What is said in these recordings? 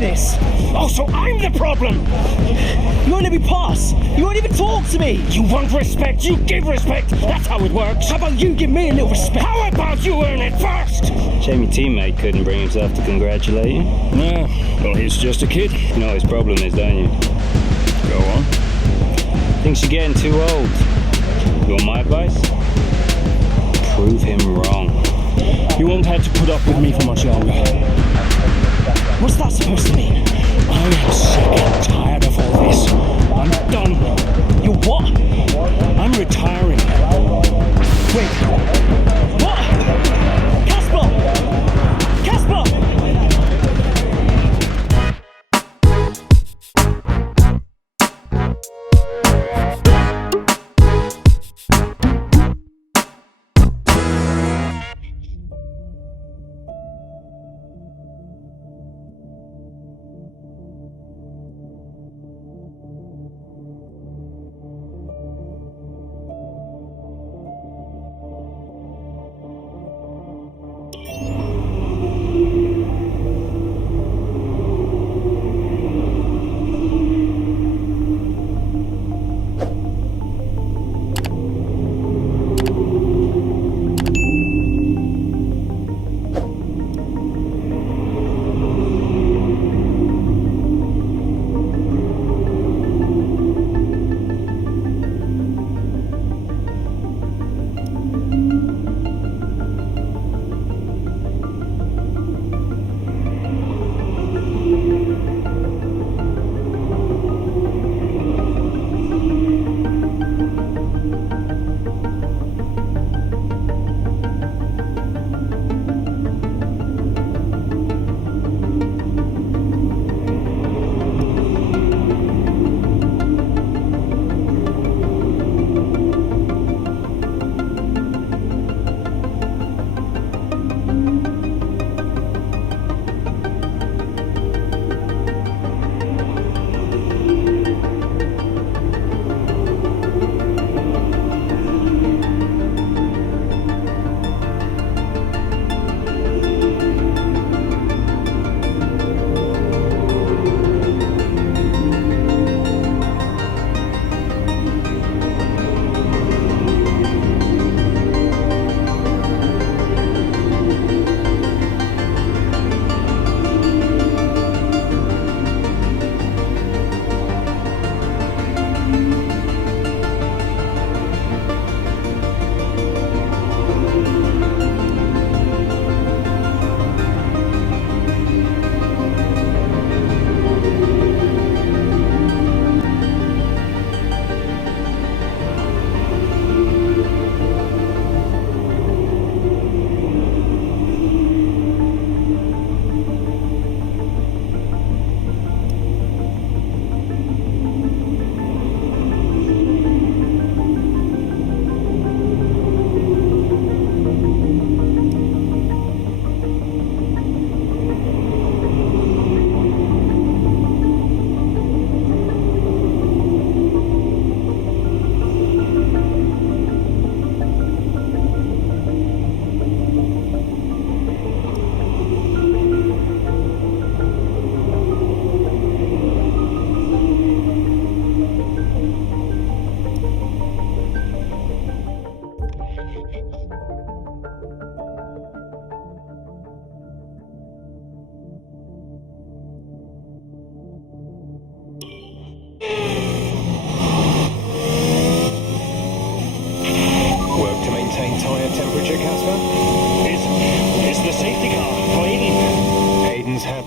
this. Oh, so I'm the problem! You won't let me pass. You won't even talk to me. You want respect, you give respect. That's how it works. How about you give me a little respect? How about you earn it first? Shame your teammate couldn't bring himself to congratulate you. Yeah, well, he's just a kid. You know what his problem is, don't you? Go on. Thinks you're getting too old. You want my advice? Prove him wrong. You won't have to put up with me for much longer. What's that supposed to mean? I am sick and tired of all this. I'm done. You're what? I'm retiring. Wait. What? Casper! Casper!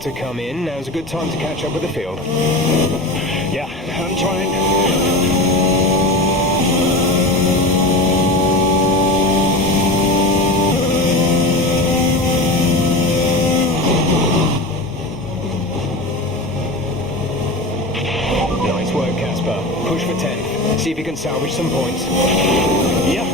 To come in, now's a good time to catch up with the field. Yeah, I'm trying. Nice work, Casper. Push for 10th. See if you can salvage some points. Yeah.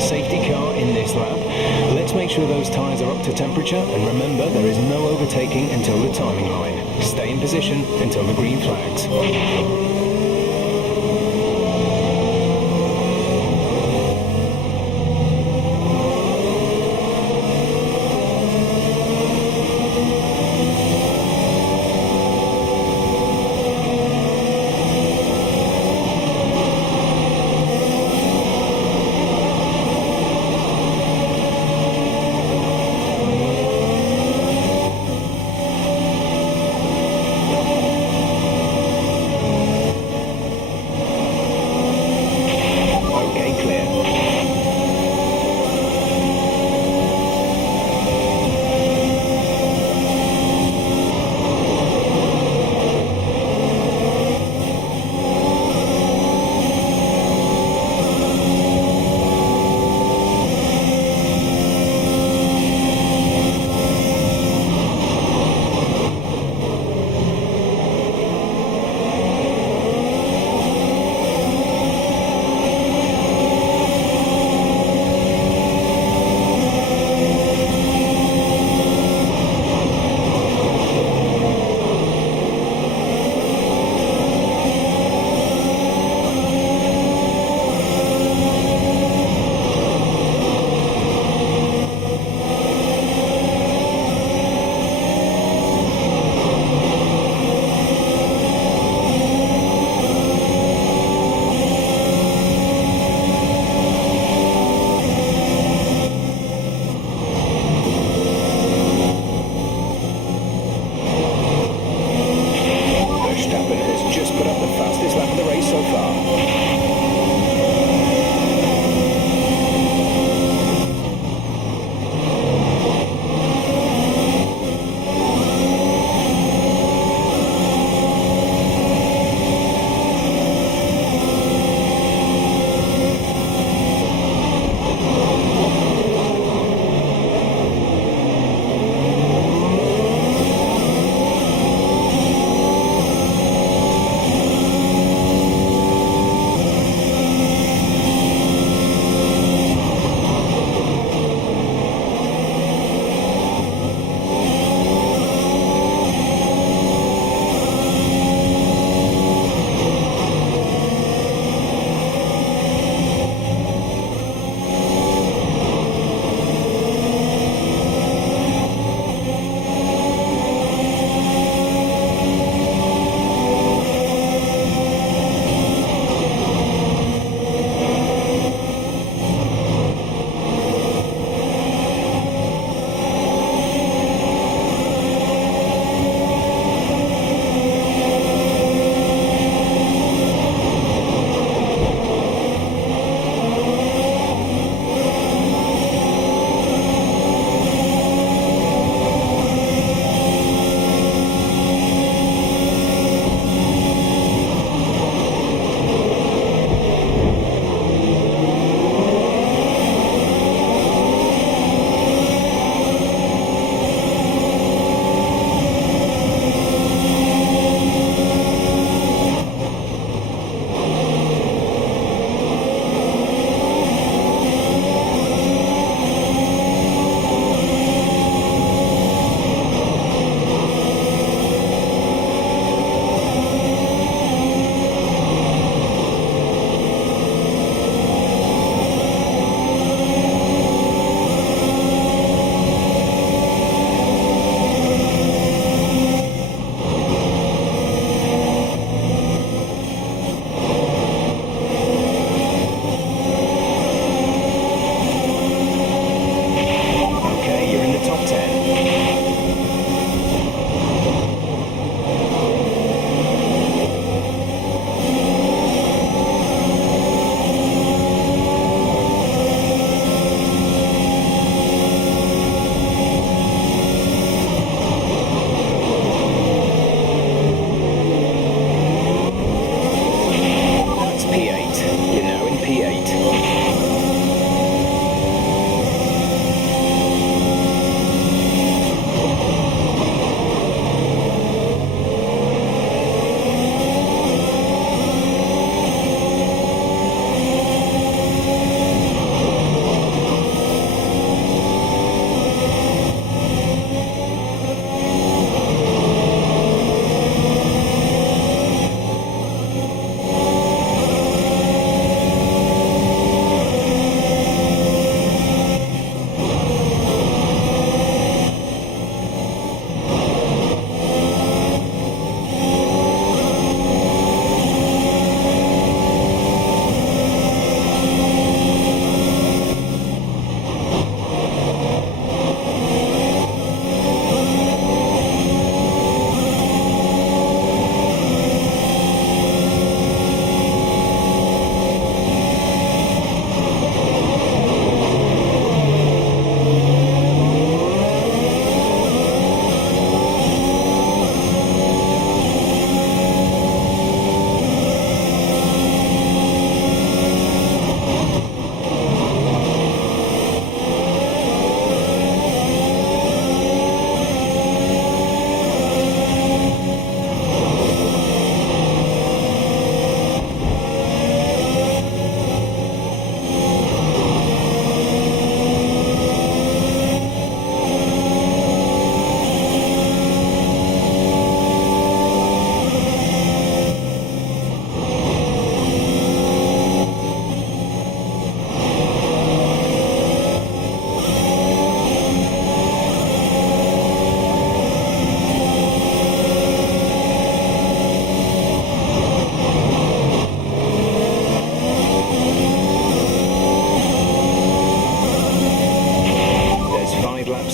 Safety car in this lap. Let's make Make sure those tyres are up to temperature, and remember there is no overtaking until the timing line. Stay in position until the green flags.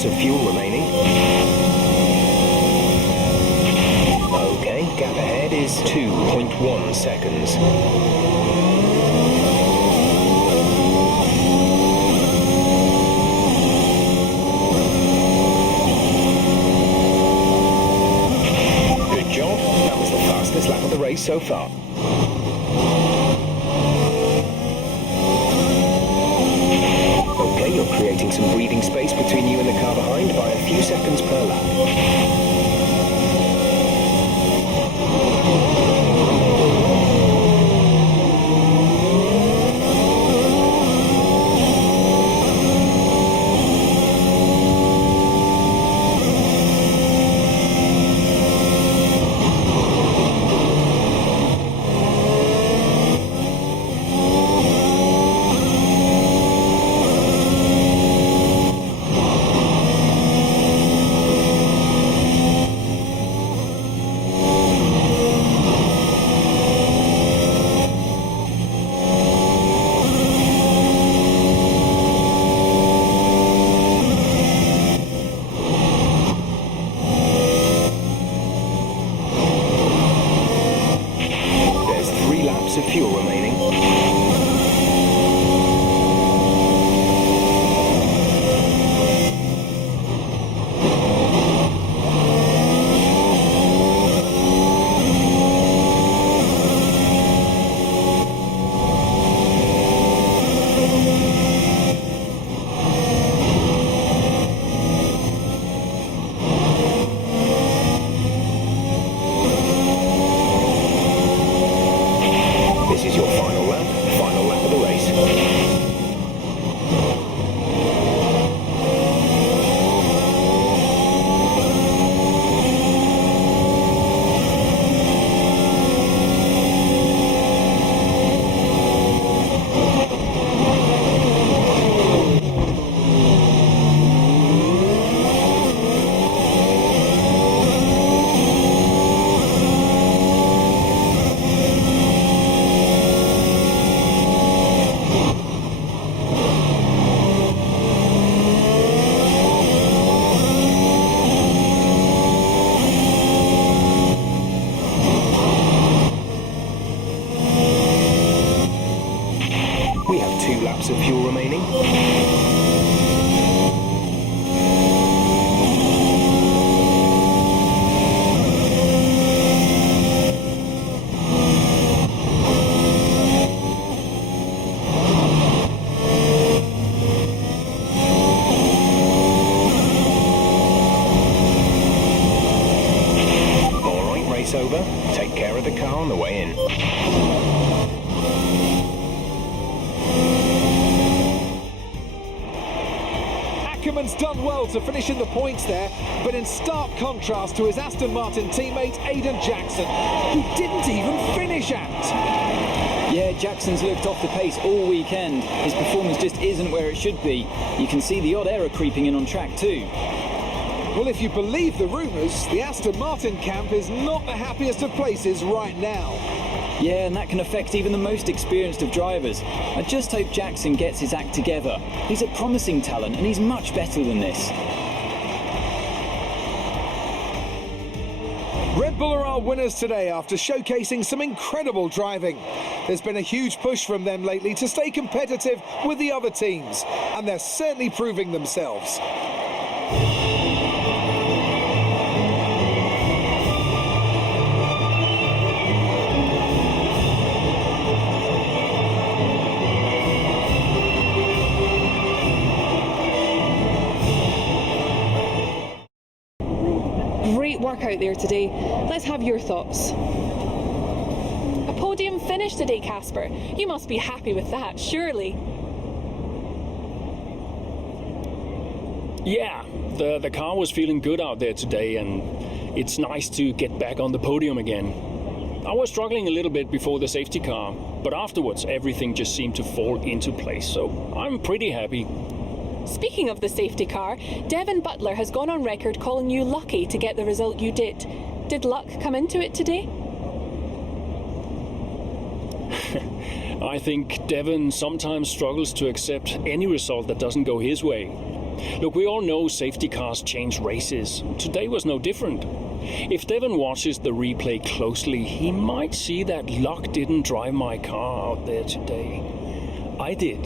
of fuel remaining. Okay, gap ahead is 2.1 seconds. Good job. That was the fastest lap of the race so far. Okay, you're creating some breathing space between you and the car behind by a few seconds per lap. Of fuel remaining. This is your final lap of the race. We have 2 laps of fuel remaining. All right, race over. Take care of the car on the way in. Ackerman's done well to finish in the points there, but in stark contrast to his Aston Martin teammate Aiden Jackson, who didn't even finish out. Yeah, Jackson's looked off the pace all weekend. His performance just isn't where it should be. You can see the odd error creeping in on track too. Well, if you believe the rumours, the Aston Martin camp is not the happiest of places right now. Yeah, and that can affect even the most experienced of drivers. I just hope Jackson gets his act together. He's a promising talent, and he's much better than this. Red Bull are our winners today after showcasing some incredible driving. There's been a huge push from them lately to stay competitive with the other teams, and they're certainly proving themselves. Great work out there today. Let's have your thoughts. A podium finish today, Casper. You must be happy with that, surely. Yeah, the car was feeling good out there today, and it's nice to get back on the podium again. I was struggling a little bit before the safety car, but afterwards everything just seemed to fall into place, so I'm pretty happy. Speaking of the safety car, Devin Butler has gone on record calling you lucky to get the result you did. Did luck come into it today? I think Devin sometimes struggles to accept any result that doesn't go his way. Look, we all know safety cars change races. Today was no different. If Devon watches the replay closely, he might see that luck didn't drive my car out there today. I did.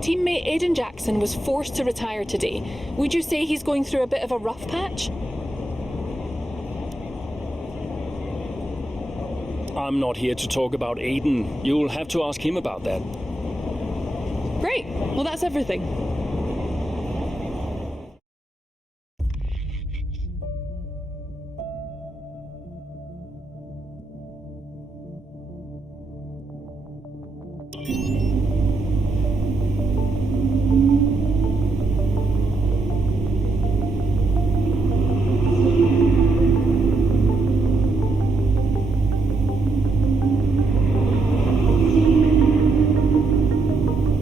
Teammate Aiden Jackson was forced to retire today. Would you say he's going through a bit of a rough patch? I'm not here to talk about Aiden. You'll have to ask him about that. Great. Well, that's everything.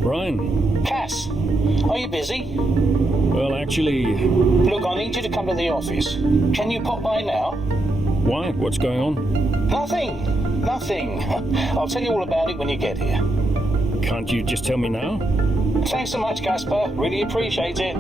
Brian. Cass, are you busy? Well, actually... Look, I need you to come to the office. Can you pop by now? Why? What's going on? Nothing. I'll tell you all about it when you get here. Can't you just tell me now? Thanks so much, Casper. Really appreciate it.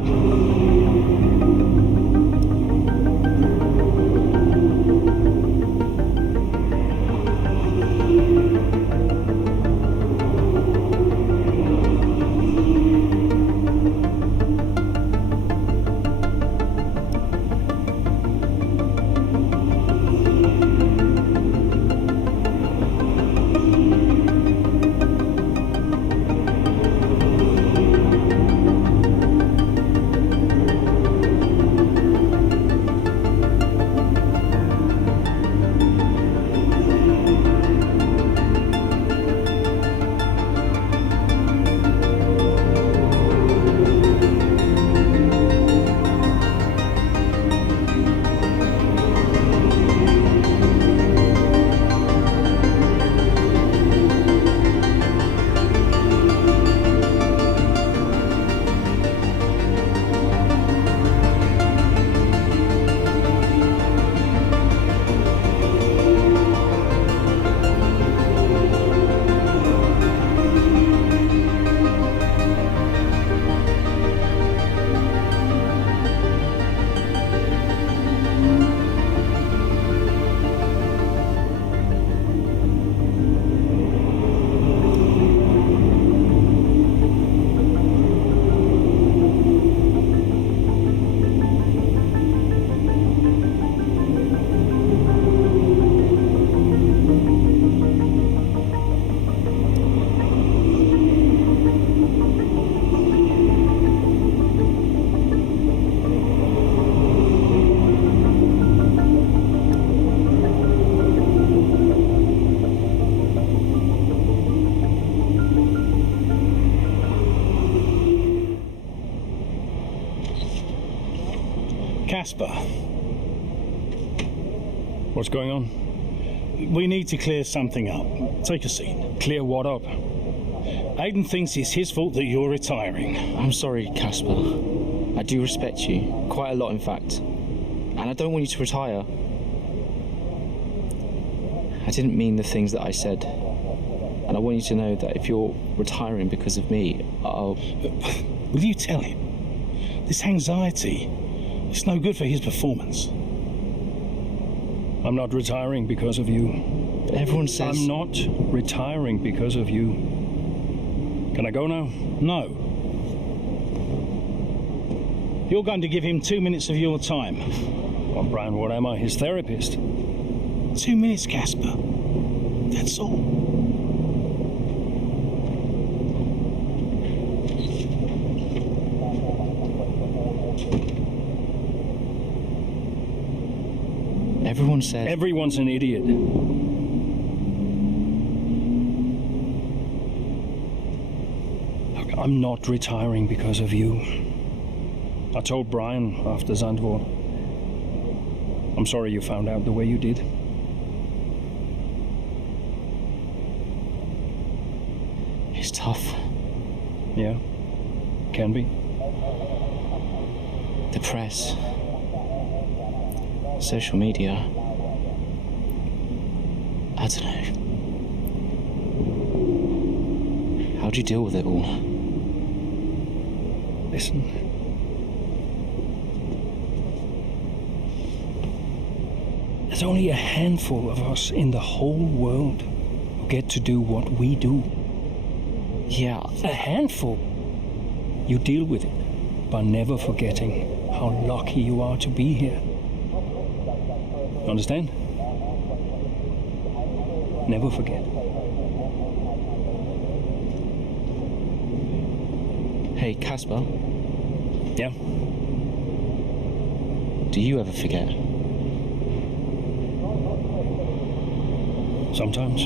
Casper, What's going on? we need to clear something up. Take a seat. Clear what up? Aiden thinks it's his fault that you're retiring. I'm sorry, Casper. I do respect you, quite a lot in fact. And I don't want you to retire. I didn't mean the things that I said. And I want you to know that if you're retiring because of me, I'll... Will you tell him? This anxiety, it's no good for his performance. I'm not retiring because of you. But everyone says... I'm not retiring because of you. Can I go now? No. You're going to give him 2 minutes of your time. Well, Brian, what am I? His therapist? 2 minutes, Casper. That's all. Everyone said... Everyone's an idiot. Look, I'm not retiring because of you. I told Brian after Zandvoort. I'm sorry you found out the way you did. It's tough. Yeah, can be. The press. Social media. I don't know. How do you deal with it all? Listen, There's only a handful of us in the whole world who get to do what we do. Yeah. A handful. You deal with it by never forgetting how lucky you are to be here. Understand? Never forget. Hey, Casper, Yeah? do you ever forget? Sometimes.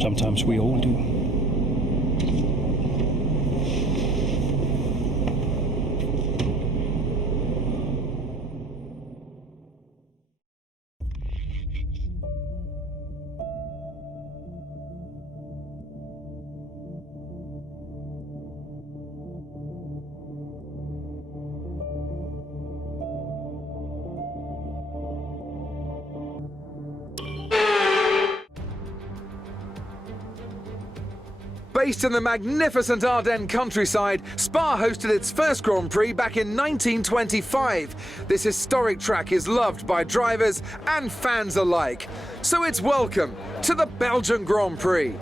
Sometimes we all do. Based in the magnificent Ardennes countryside, Spa hosted its first Grand Prix back in 1925. This historic track is loved by drivers and fans alike. So it's welcome to the Belgian Grand Prix.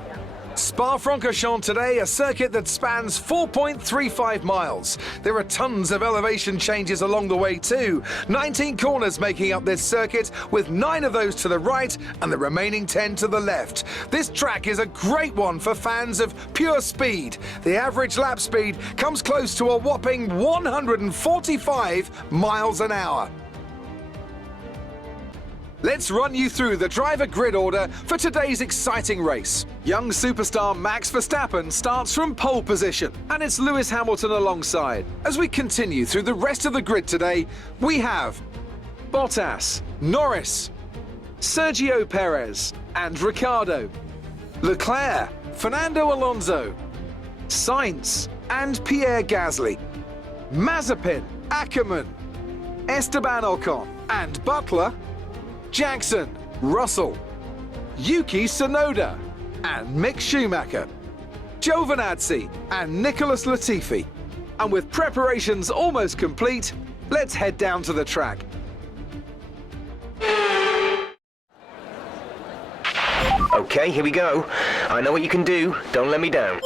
Spa-Francorchamps today, a circuit that spans 4.35 miles. There are tons of elevation changes along the way too. 19 corners making up this circuit, with 9 of those to the right and the remaining 10 to the left. This track is a great one for fans of pure speed. The average lap speed comes close to a whopping 145 miles an hour. Let's run you through the driver grid order for today's exciting race. Young superstar Max Verstappen starts from pole position, and it's Lewis Hamilton alongside. As we continue through the rest of the grid today, we have Bottas, Norris, Sergio Perez and Ricciardo, Leclerc, Fernando Alonso, Sainz and Pierre Gasly, Mazepin, Akkerman, Esteban Ocon and Butler, Jackson, Russell, Yuki Tsunoda and Mick Schumacher, Giovinazzi and Nicholas Latifi. And with preparations almost complete, let's head down to the track. Okay, here we go. I know what you can do. Don't let me down.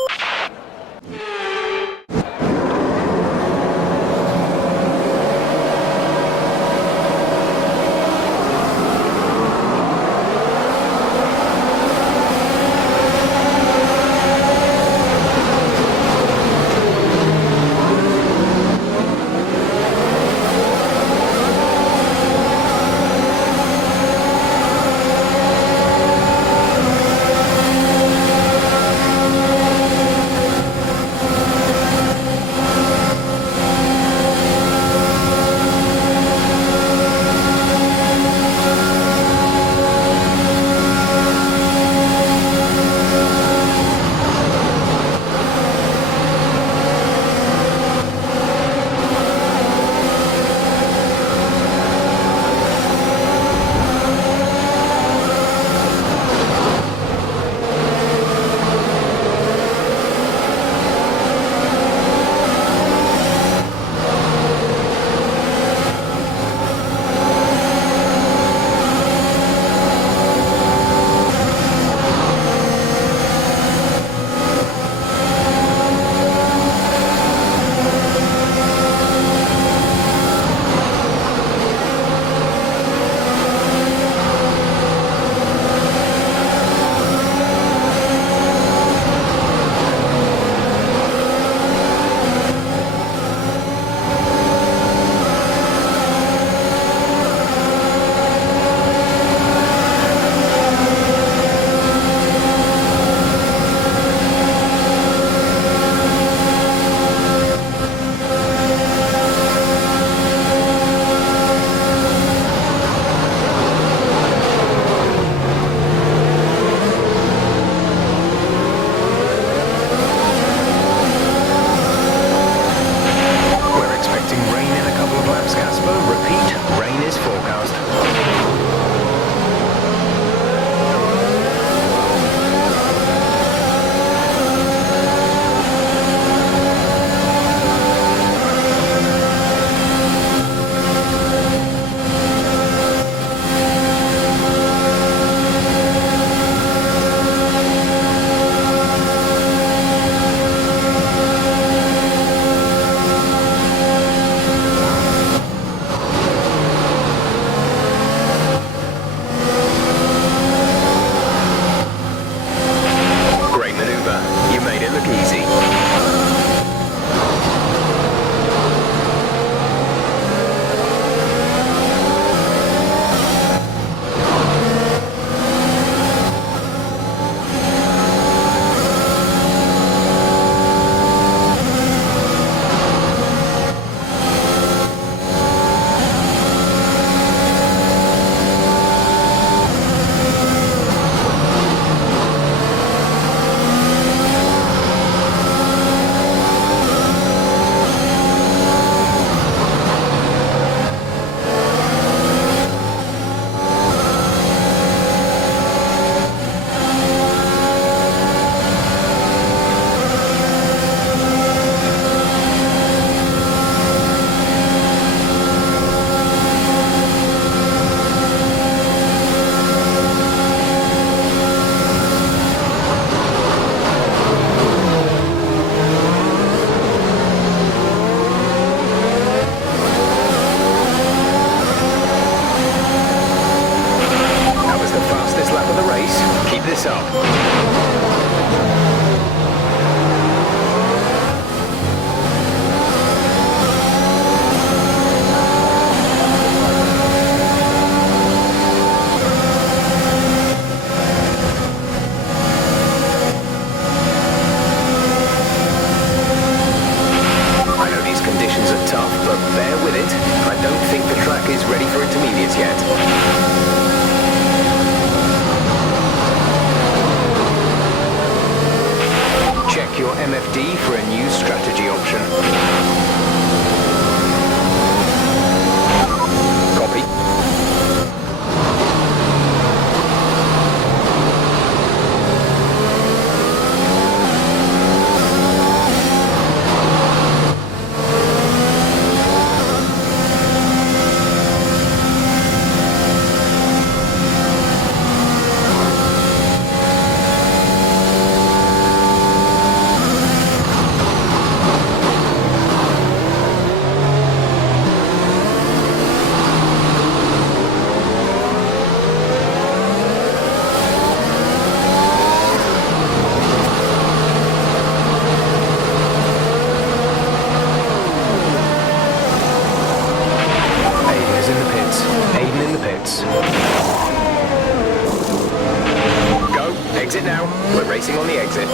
MFD for a new strategy option. Copy. Exit now. We're racing on the exit.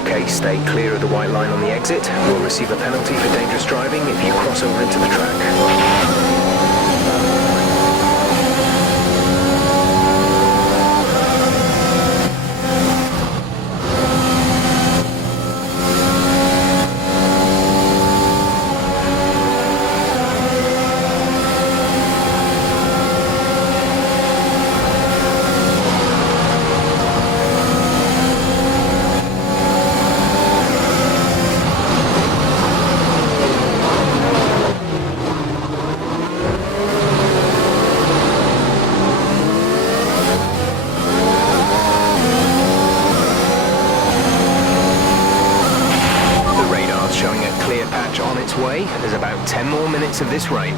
Okay, stay clear of the white line on the exit. We'll receive a penalty for dangerous driving if you cross over into the track. Way. There's about 10 more minutes of this rain.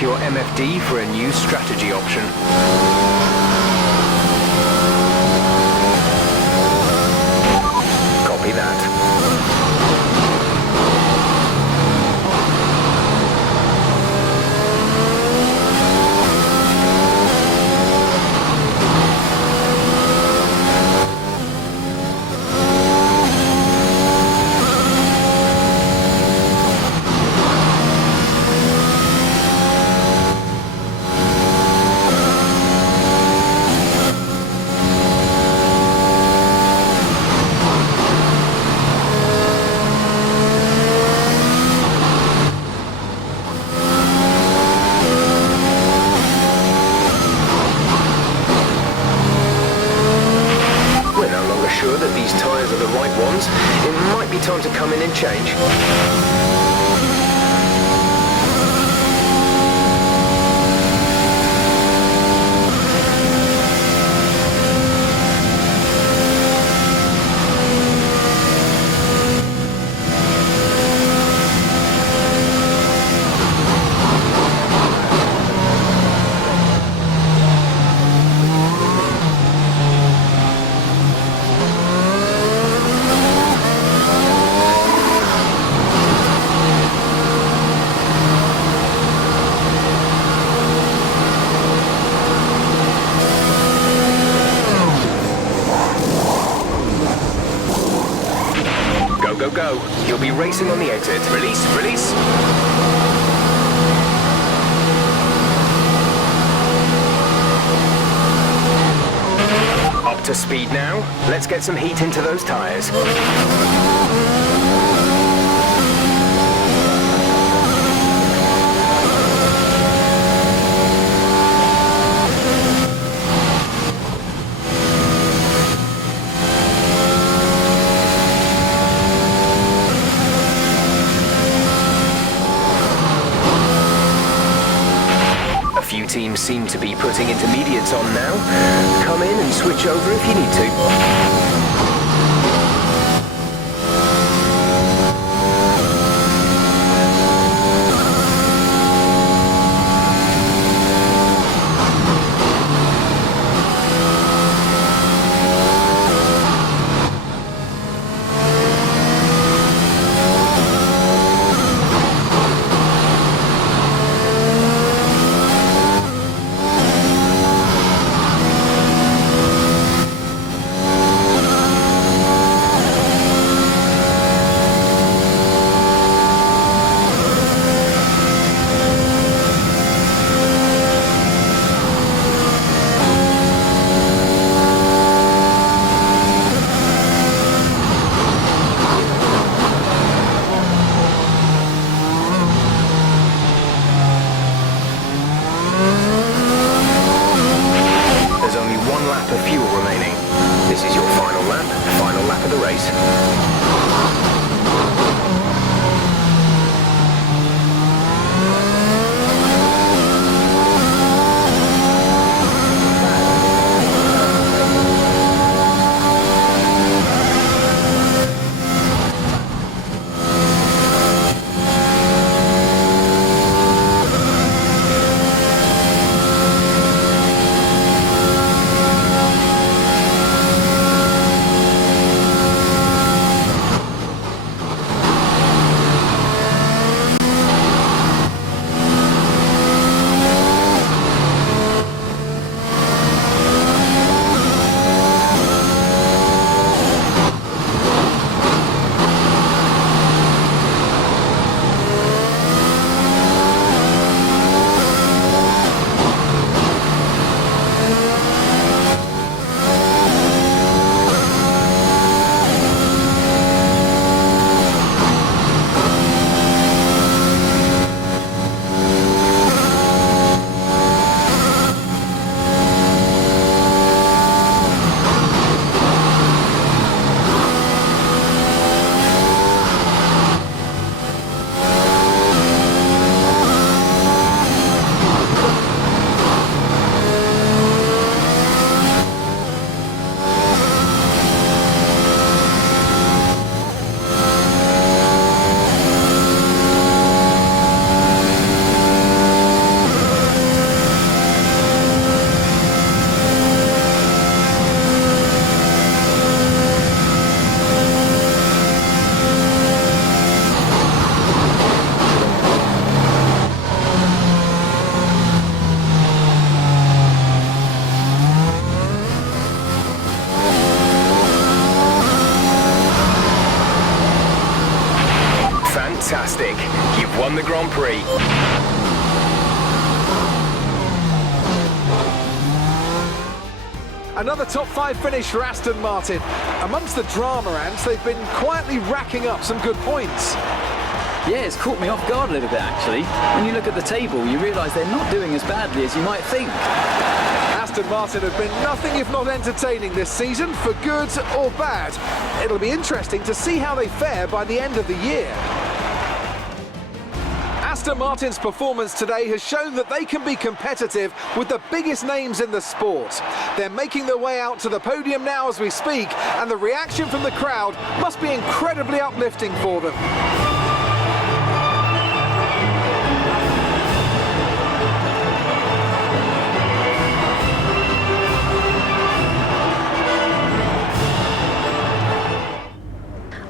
Your MFD for a new strategy option. Copy that. Sure that these tyres are the right ones, it might be time to come in and change. Go, go. You'll be racing on the exit. Release, release. Up to speed now. Let's get some heat into those tyres. teams seem to be putting intermediates on now. Come in and switch over if you need to. Fantastic. You've won the Grand Prix. Another top 5 finish for Aston Martin. Amongst the drama ants, they've been quietly racking up some good points. Yeah, it's caught me off guard a little bit, actually. When you look at the table, you realise they're not doing as badly as you might think. Aston Martin have been nothing if not entertaining this season, for good or bad. It'll be interesting to see how they fare by the end of the year. Aston Martin's performance today has shown that they can be competitive with the biggest names in the sport. They're making their way out to the podium now as we speak, and the reaction from the crowd must be incredibly uplifting for them.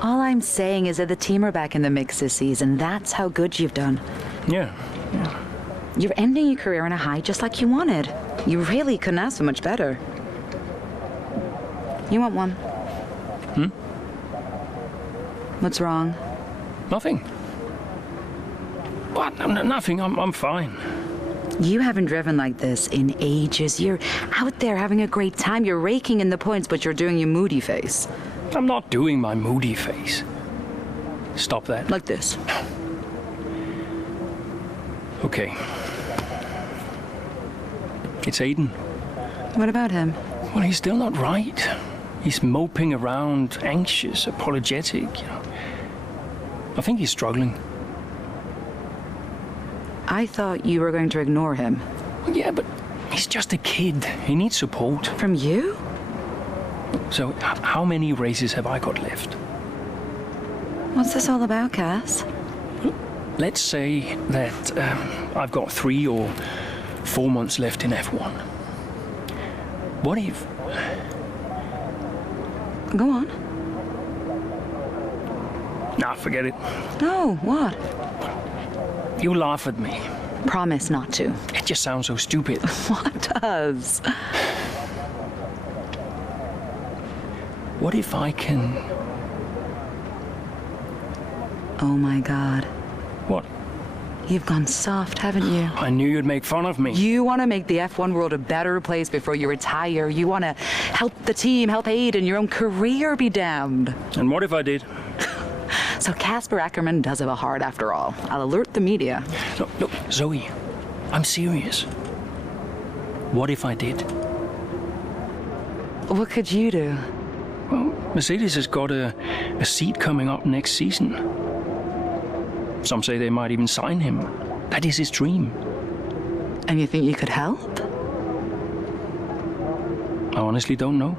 All I'm saying is that the team are back in the mix this season. That's how good you've done. Yeah. You're ending your career on a high just like you wanted. You really couldn't ask for much better. You want one? What's wrong? Nothing. What? No, nothing. I'm fine. You haven't driven like this in ages. You're out there having a great time. You're raking in the points, but you're doing your moody face. I'm not doing my moody face. Stop that. Like this. Okay. It's Aiden. What about him? Well, he's still not right. He's moping around, anxious, apologetic, you know. I think he's struggling. I thought you were going to ignore him. Yeah, but he's just a kid. He needs support. From you? So, how many races have I got left? What's this all about, Cass? Let's say that I've got 3 or 4 months left in F1. What if... Go on. Nah, forget it. No, what? You laugh at me. Promise not to. It just sounds so stupid. What does? What if I can... Oh my God. What? You've gone soft, haven't you? I knew you'd make fun of me. You want to make the F1 world a better place before you retire. You want to help the team, help Aiden, your own career be damned. And what if I did? So Casper Akkerman does have a heart after all. I'll alert the media. Look, Zoe, I'm serious. What if I did? What could you do? Well, Mercedes has got a seat coming up next season. Some say they might even sign him. That is his dream. And you think you could help? I honestly don't know.